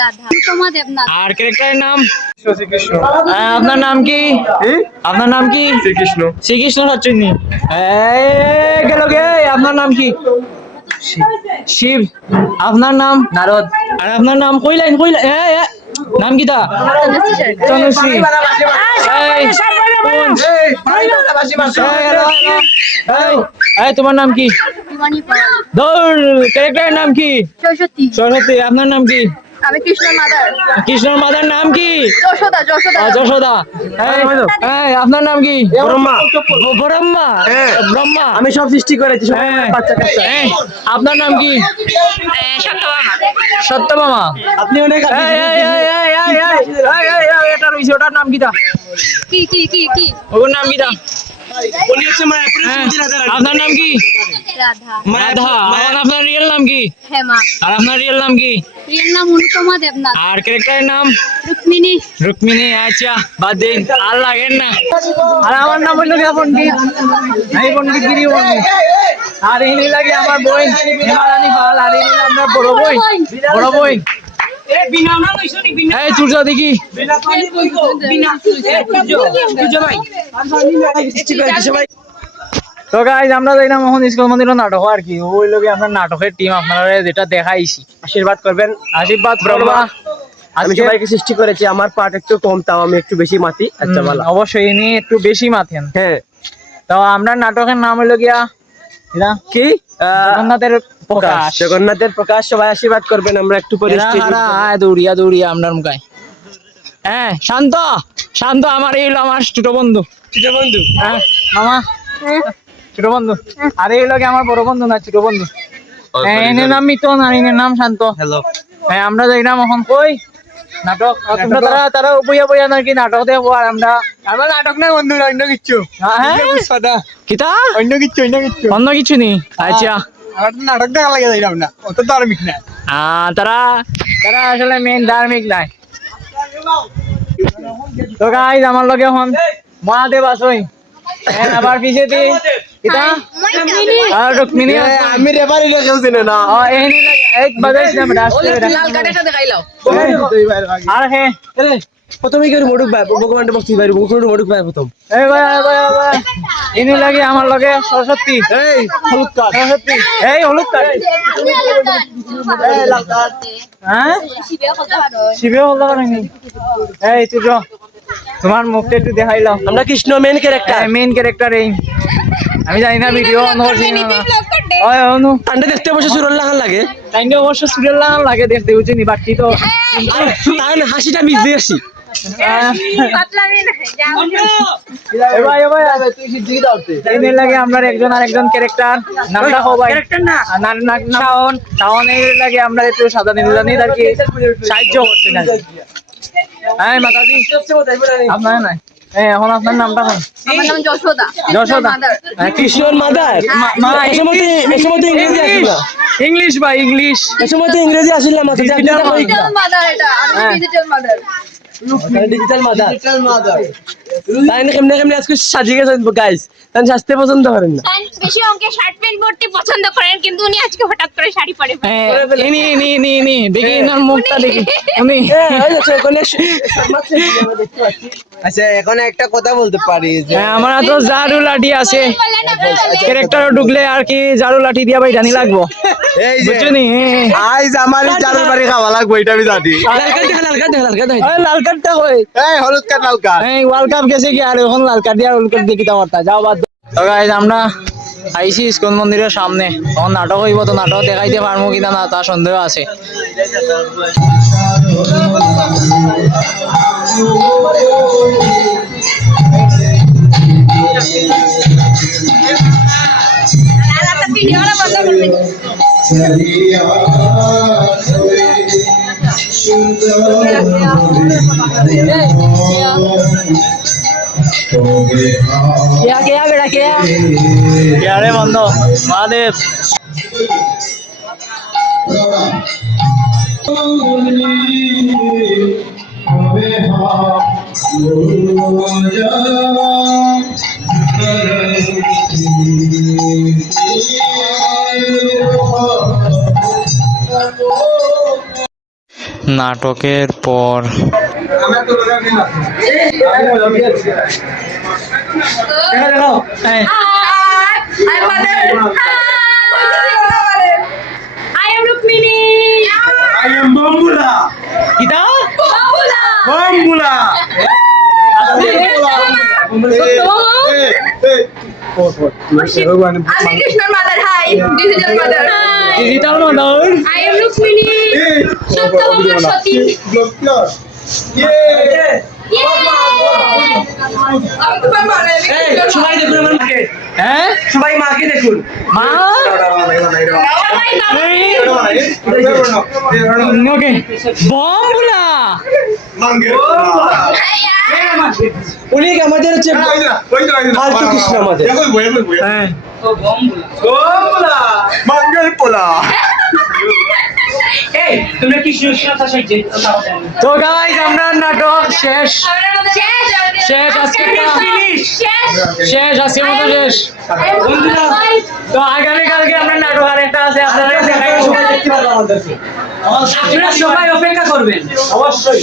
রাধা তোমা দেবনাথ। আর ক্যারেক্টারের নাম? শ্রীকৃষ্ণ। আপনার নাম কি? আপনার নাম কি? শ্রীকৃষ্ণ। শ্রীকৃষ্ণ সচ্চিনি গেল গে। আপনার নাম কি? শিব। আপনার নাম? নারদ। আর আপনার নাম? কইলেন কইলেন নাম কি তা? তনুশ্রী। তোমার নাম কি? দৌড়। ক্যারেক্টারের নাম কি? সরস্বতী। সরস্বতী। আপনার নাম কি? আমি কৃষ্ণ মাদার। কৃষ্ণর মাতার নাম কি? যশোদা। যশোদা। যশোদা। আপনার নাম কি? ব্রহ্মা। ব্রহ্মা। ব্রহ্মা। আমি সব সৃষ্টি করেছি, বাচ্চা কাচ্চা। আপনার নাম কি? সত্যভামা। আপনি অনেক এটা রইছে, ওটার নাম কি তা? কি কি কি কি? ওর নাম কি তা? উনি হচ্ছে মায়াপুরের সুমতি রাজা রানী। আপনার নাম কি? রাধা। রাধা। আর আপনার রিয়েল নাম কি? হেমা। আর আপনার রিয়েল নাম কি? প্রিয়ের নাম অনুপমা দেবনাথ। আর ক্যারেক্টারের নাম? রুক্মিণী। রুক্মিণী। আচ্ছা বাদ দিন, আর লাগেন না। আর আমার নাম হইল পণ্ডিত। আমি পণ্ডিত গিরি বর্মন। আর ইনি লাগে আমার বই হেমারানী পাল। আর ইনি আপনার বড় বই। বড় বই। এই সূর্য দেখি। তো গাইজ আমরা যাইলাম এখন স্কুল মন্দির নাটক আর কি ওই লগে আপনার নাটকের টিম আপনারা যেটা দেখাইছি আশীর্বাদ করবেন। আশীর্বাদ ব্রহ্মা। করবা। আমি আজকে সবাইকে সৃষ্টি করেছি, আমার পার্ট একটু কম, তাও আমি একটু বেশি মাতি। আচ্ছা ভালো। অবশ্যই ইনি একটু বেশি মাথেন। হ্যাঁ। তো আমরা নাটকের নাম হইল গিয়া কি? জগন্নাথের প্রকাশ। জগন্নাথের প্রকাশ। সবাই আশীর্বাদ করবেন। আমরা একটু পরিস্থিতি দৌড়িয়া দৌড়িয়া আপনার মুখায়। হ্যাঁ শান্ত। শান্ত আমার এই হলো আমার ছোট বন্ধু। ছোট বন্ধু। হ্যাঁ মামা। ছোট বন্ধু। আর এই লোক আমার বড় বন্ধু না, ছোট বন্ধু। এনের নাম মিতন আর এনের নাম শান্ত। হ্যালো। হ্যাঁ আমরা যাইলাম এখন কই নাটক। তোমরা তারা বইয়া বইয়া নাকি নাটক দেখবো আর আমরা আমার নাটক নাই বন্ধু, অন্য কিছু। কিতা অন্য কিছু, অন্য কিছু। অন্য কিছু নেই। আচ্ছা আমার তো নাটক দেখা লাগে যাইলাম না, অত ধার্মিক না। তারা তারা আসলে মেন ধার্মিক নাই। তো গাইজ আমার লগে এখন মহাদেব আসই। আবার পিছে দি কিতা আর রুক্মিণী। আমি রেফারি কেউ চিনে না। এনে লাগে এক বাজাইছ না লাল কার্ডটা দেখাইলাও। আর হ্যাঁ প্রথমে কি মোটুক ভাই ভগবানটা বক্তি ভাই মোটুক ভাই প্রথম। এই ভাই ভাই এনে লাগে আমার লগে সরস্বতী। এই হলুদ কার্ড। সরস্বতী। এই হলুদ কার্ড। হ্যাঁ শিবে হল পারেনি। এই তুই তোমার মুখটা একটু দেখাইলাম। আমরা Krishna main character. Main character এই। আমি জানি না ভিডিও ঠান্ডা দেখতে অবশ্য সুরল্লা খান লাগে। টাইমে অবশ্য সুরের লাগান লাগে দেখতে বুঝিনি বাকি তো তার হাসিটা মিস দিয়ে আসি। লাগে আমরা একজন আরেকজন ক্যারেক্টার নামটা সবাই লাগে আমরা একটু সাদা নির্বাচনী আর কি সাহায্য করছি না। হ্যাঁ মাতাজি আপনার নাই। এখন আপনার নামটা কোন? আমার নাম যশোদা। যশোদা। কৃষ্ণর মাদার। মা ইংলিশ বা ইংলিশ ইংরেজি আসিল না মাথা। ডিজিটাল মাদার এটা। আমি ডিজিটাল মাদার। Digital mother. তাই না কেমনে কেমনে আজকে সাজি গেছেন গাইস। তাই সাজতে পছন্দ করেন না। সায়েন্স বেশি অঙ্কে শার্ট প্যান্ট পরতে পছন্দ করেন, কিন্তু উনি আজকে হঠাৎ করে শাড়ি পরে দেখি এনার মুখটা দেখি উনি। আচ্ছা এখন একটা কথা বলতে পারি যে আমরা তো ঝাড়ু লাঠি আছে ক্যারেক্টারও ঢুকলে আর কি ঝাড়ু লাঠি দিয়া ভাই জানি লাগবো। এই যে বুঝছনি আইজ আমার চারুর বাড়ি খাওয়া লাগবে, এটা আমি জানি। লাল কার্ডটা কই? এই হলুদ কার্ড লাল কার্ড। এই ওয়ার্ল্ড কাপ গেছে কি আর এখন লাল কার্ড দিয়া হলুদ কার্ড দেখি তামারটা যাও বাদ। তো গাইস আমরা আইছি ইস্কন মন্দিরের সামনে। তখন নাটক হইব, তো নাটক দেখাইতে পারবো কিনা না তা সন্দেহ আছে। রে বন্ধ মহাদেব। নাটকের পর এই, I am Rukmini. কিতা? আমি কৃষ্ণর mother, hi, digital mother. Digital mother. I am Rukmini. Satyabhama সতী। আমি তোমার মারে। এই সবাই দেখুন আমার মাকে, হ্যাঁ সবাই মাকে দেখুন। মা ওকে বম বুলা উনি আমাদের হচ্ছে ফালতু কৃষ্ণ আমাদের। হ্যাঁ তোমরা কৃষ্ণ কথা শিখছে তো গাইস আমরা নাটক শেষ শেষ আজকে শেষ আজকে মতো শেষ তো আগামীকালকে আমরা নাটক আরেকটা আছে আপনারা দেখাই আপনারা সবাই অপেক্ষা করবেন অবশ্যই।